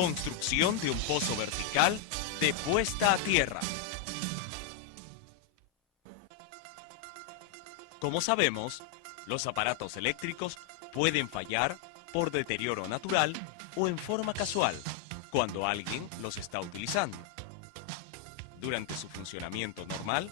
Construcción de un pozo vertical de puesta a tierra. Como sabemos, los aparatos eléctricos pueden fallar por deterioro natural o en forma casual cuando alguien los está utilizando. Durante su funcionamiento normal,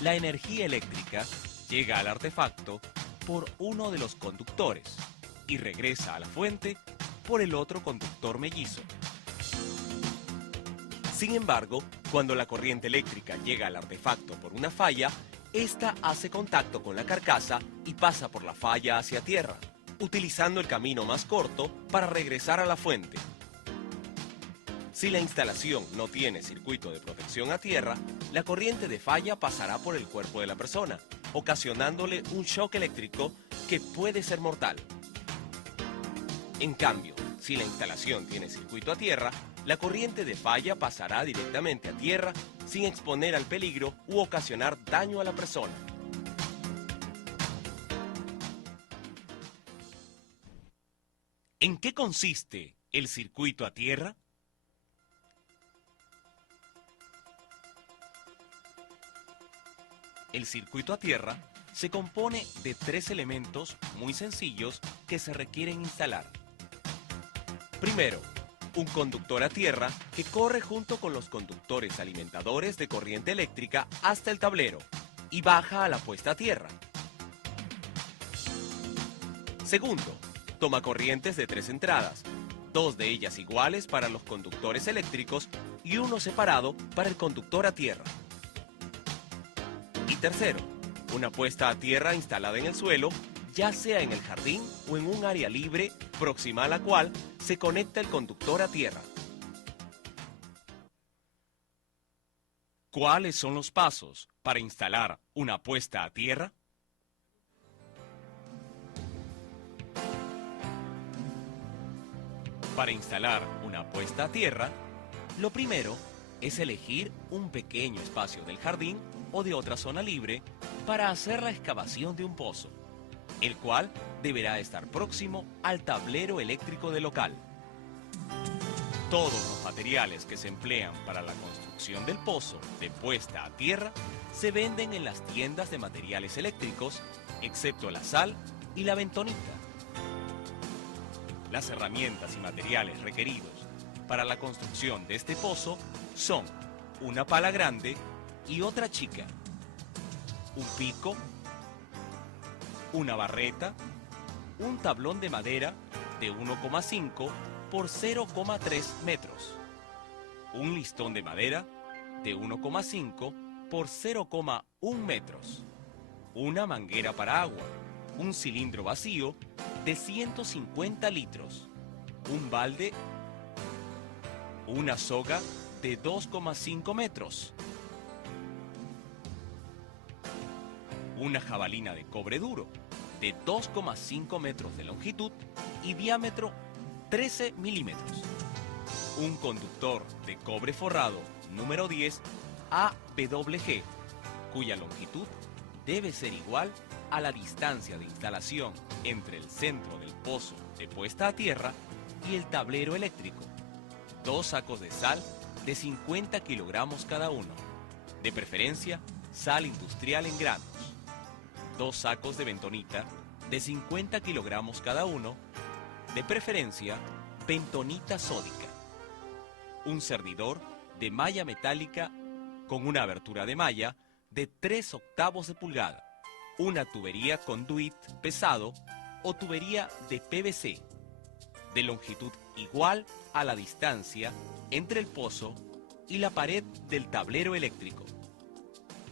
la energía eléctrica llega al artefacto por uno de los conductores y regresa a la fuente por el otro conductor mellizo. Sin embargo, cuando la corriente eléctrica llega al artefacto por una falla, esta hace contacto con la carcasa y pasa por la falla hacia tierra, utilizando el camino más corto para regresar a la fuente. Si la instalación no tiene circuito de protección a tierra, la corriente de falla pasará por el cuerpo de la persona, ocasionándole un shock eléctrico que puede ser mortal. En cambio, si la instalación tiene circuito a tierra, la corriente de falla pasará directamente a tierra sin exponer al peligro u ocasionar daño a la persona. ¿En qué consiste el circuito a tierra? El circuito a tierra se compone de 3 elementos muy sencillos que se requieren instalar. Primero, un conductor a tierra que corre junto con los conductores alimentadores de corriente eléctrica hasta el tablero y baja a la puesta a tierra. Segundo, tomacorrientes de 3 entradas, 2 de ellas iguales para los conductores eléctricos y uno separado para el conductor a tierra. Y tercero, una puesta a tierra instalada en el suelo, ya sea en el jardín o en un área libre próxima a la cual se conecta el conductor a tierra. ¿Cuáles son los pasos para instalar una puesta a tierra? Para instalar una puesta a tierra, lo primero es elegir un pequeño espacio del jardín o de otra zona libre para hacer la excavación de un pozo, el cual deberá estar próximo al tablero eléctrico del local. Todos los materiales que se emplean para la construcción del pozo de puesta a tierra se venden en las tiendas de materiales eléctricos, excepto la sal y la bentonita. Las herramientas y materiales requeridos para la construcción de este pozo son una pala grande y otra chica, un pico, una barreta, un tablón de madera de 1,5 por 0,3 metros, un listón de madera de 1,5 por 0,1 metros, una manguera para agua, un cilindro vacío de 150 litros, un balde, una soga de 2,5 metros, una jabalina de cobre duro de 2,5 metros de longitud y diámetro 13 milímetros, un conductor de cobre forrado número 10 AWG, cuya longitud debe ser igual a la distancia de instalación entre el centro del pozo de puesta a tierra y el tablero eléctrico, 2 sacos de sal de 50 kilogramos cada uno, de preferencia sal industrial en granos, 2 sacos de bentonita de 50 kilogramos cada uno, de preferencia bentonita sódica, un cernidor de malla metálica con una abertura de malla de 3/8 de pulgada, una tubería conduit pesado o tubería de PVC, de longitud igual a la distancia entre el pozo y la pared del tablero eléctrico,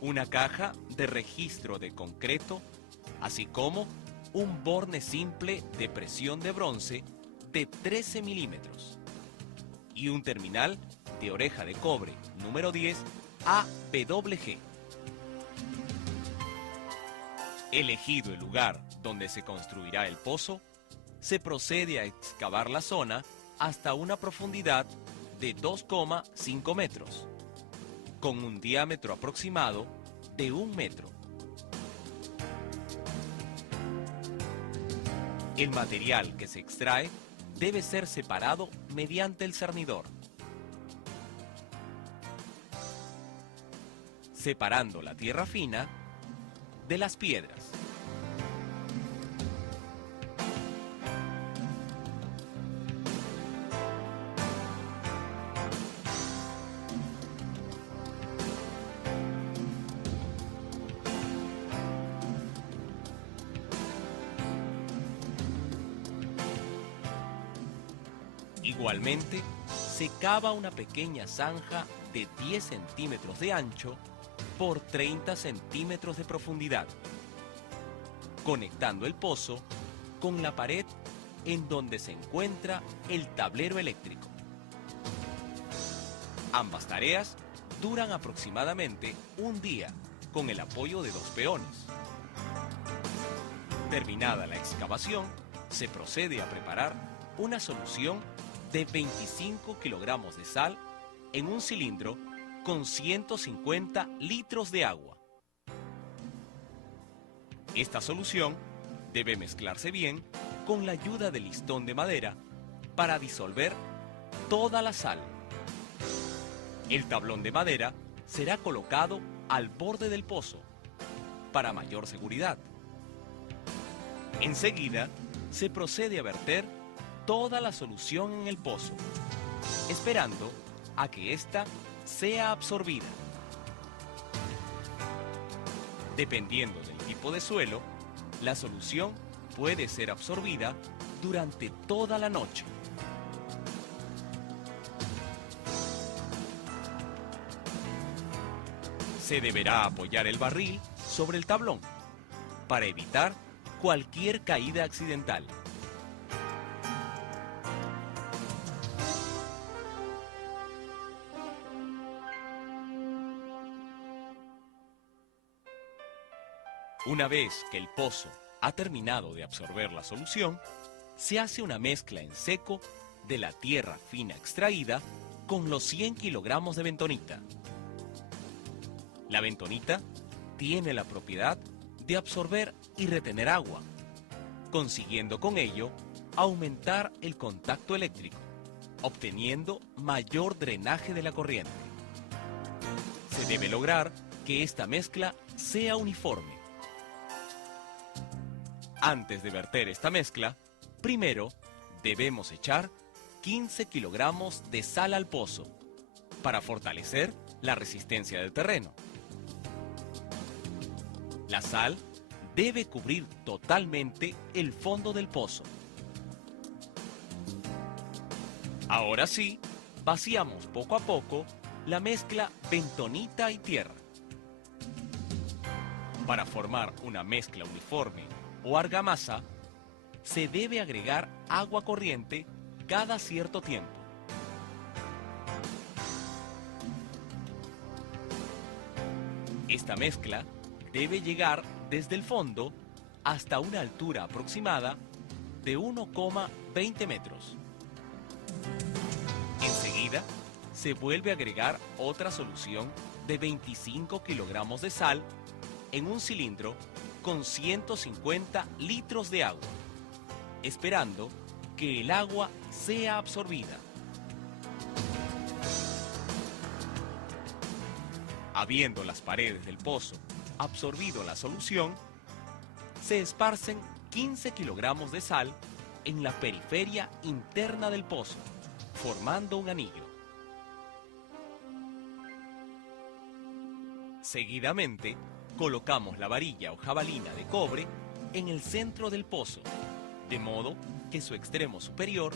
una caja de registro de concreto, así como un borne simple de presión de bronce de 13 milímetros y un terminal de oreja de cobre número 10 AWG. Elegido el lugar donde se construirá el pozo, se procede a excavar la zona hasta una profundidad de 2,5 metros, con un diámetro aproximado de 1 metro. El material que se extrae debe ser separado mediante el cernidor, separando la tierra fina de las piedras. Igualmente, se cava una pequeña zanja de 10 centímetros de ancho por 30 centímetros de profundidad, conectando el pozo con la pared en donde se encuentra el tablero eléctrico. Ambas tareas duran aproximadamente un día con el apoyo de 2 peones. Terminada la excavación, se procede a preparar una solución de 25 kilogramos de sal en un cilindro con 150 litros de agua. Esta solución debe mezclarse bien con la ayuda del listón de madera para disolver toda la sal. El tablón de madera será colocado al borde del pozo para mayor seguridad. Enseguida, se procede a verter toda la solución en el pozo, esperando a que ésta sea absorbida. Dependiendo del tipo de suelo, la solución puede ser absorbida durante toda la noche. Se deberá apoyar el barril sobre el tablón para evitar cualquier caída accidental. Una vez que el pozo ha terminado de absorber la solución, se hace una mezcla en seco de la tierra fina extraída con los 100 kilogramos de bentonita. La bentonita tiene la propiedad de absorber y retener agua, consiguiendo con ello aumentar el contacto eléctrico, obteniendo mayor drenaje de la corriente. Se debe lograr que esta mezcla sea uniforme. Antes de verter esta mezcla, primero debemos echar 15 kilogramos de sal al pozo para fortalecer la resistencia del terreno. La sal debe cubrir totalmente el fondo del pozo. Ahora sí, vaciamos poco a poco la mezcla bentonita y tierra. Para formar una mezcla uniforme o argamasa, se debe agregar agua corriente cada cierto tiempo. Esta mezcla debe llegar desde el fondo hasta una altura aproximada de 1,20 metros. Enseguida, se vuelve a agregar otra solución de 25 kilogramos de sal en un cilindro con 150 litros de agua, esperando que el agua sea absorbida. Habiendo las paredes del pozo absorbido la solución, se esparcen 15 kilogramos de sal en la periferia interna del pozo, formando un anillo. Seguidamente, colocamos la varilla o jabalina de cobre en el centro del pozo, de modo que su extremo superior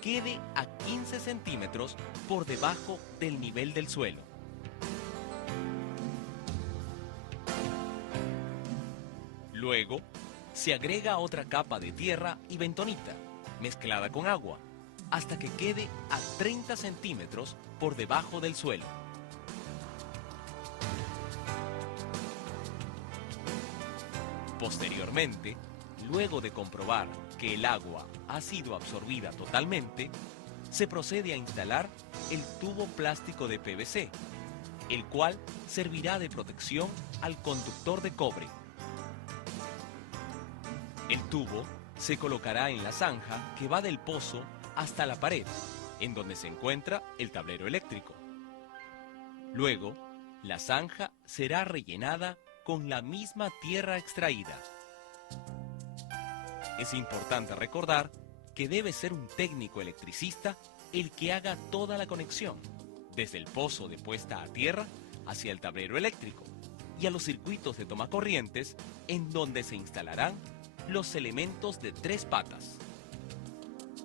quede a 15 centímetros por debajo del nivel del suelo. Luego, se agrega otra capa de tierra y bentonita, mezclada con agua, hasta que quede a 30 centímetros por debajo del suelo. Posteriormente, luego de comprobar que el agua ha sido absorbida totalmente, se procede a instalar el tubo plástico de PVC, el cual servirá de protección al conductor de cobre. El tubo se colocará en la zanja que va del pozo hasta la pared, en donde se encuentra el tablero eléctrico. Luego, la zanja será rellenada con la misma tierra extraída. Es importante recordar que debe ser un técnico electricista el que haga toda la conexión, desde el pozo de puesta a tierra hacia el tablero eléctrico y a los circuitos de tomacorrientes en donde se instalarán los elementos de 3 patas.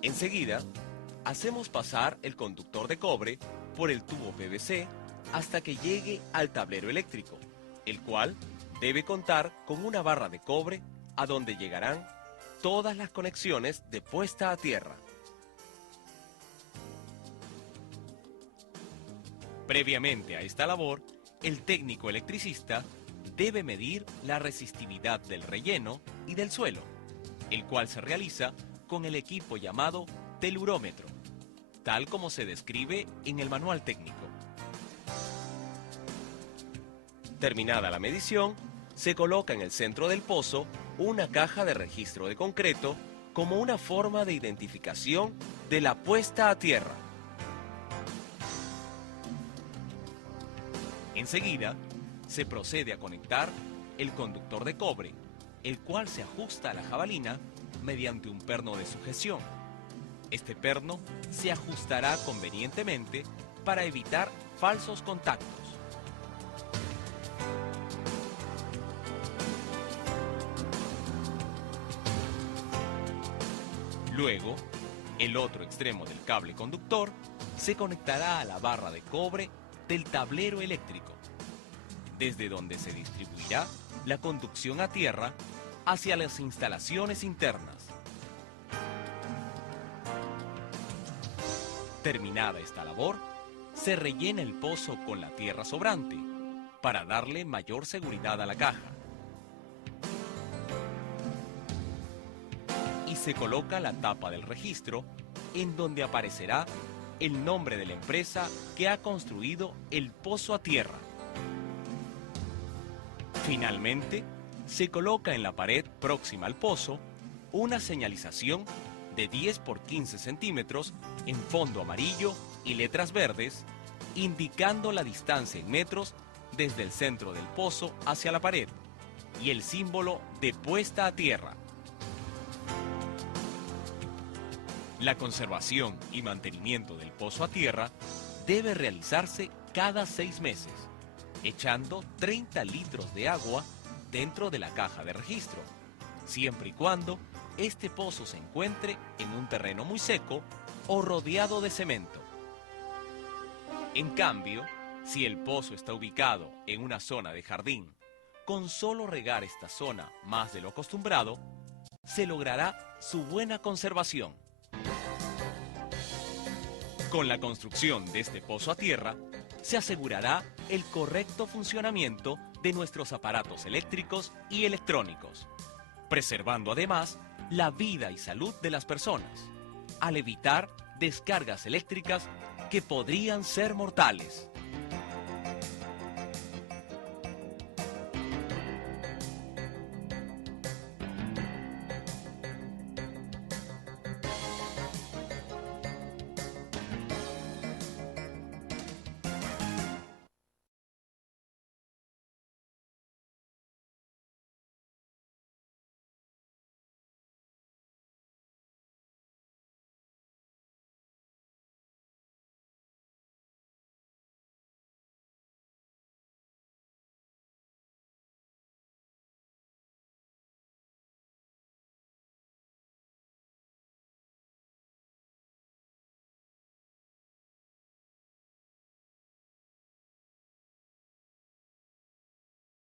Enseguida, hacemos pasar el conductor de cobre por el tubo PVC hasta que llegue al tablero eléctrico, el cual debe contar con una barra de cobre a donde llegarán todas las conexiones de puesta a tierra. Previamente a esta labor, el técnico electricista debe medir la resistividad del relleno y del suelo, el cual se realiza con el equipo llamado telurómetro, tal como se describe en el manual técnico. Terminada la medición, se coloca en el centro del pozo una caja de registro de concreto como una forma de identificación de la puesta a tierra. Enseguida, se procede a conectar el conductor de cobre, el cual se ajusta a la jabalina mediante un perno de sujeción. Este perno se ajustará convenientemente para evitar falsos contactos. Luego, el otro extremo del cable conductor se conectará a la barra de cobre del tablero eléctrico, desde donde se distribuirá la conducción a tierra hacia las instalaciones internas. Terminada esta labor, se rellena el pozo con la tierra sobrante para darle mayor seguridad a la caja. Y se coloca la tapa del registro en donde aparecerá el nombre de la empresa que ha construido el pozo a tierra. Finalmente, se coloca en la pared próxima al pozo una señalización de 10 por 15 centímetros en fondo amarillo y letras verdes, indicando la distancia en metros desde el centro del pozo hacia la pared y el símbolo de puesta a tierra. La conservación y mantenimiento del pozo a tierra debe realizarse cada 6 meses, echando 30 litros de agua dentro de la caja de registro, siempre y cuando este pozo se encuentre en un terreno muy seco o rodeado de cemento. En cambio, si el pozo está ubicado en una zona de jardín, con solo regar esta zona más de lo acostumbrado, se logrará su buena conservación. Con la construcción de este pozo a tierra, se asegurará el correcto funcionamiento de nuestros aparatos eléctricos y electrónicos, preservando además la vida y salud de las personas, al evitar descargas eléctricas que podrían ser mortales.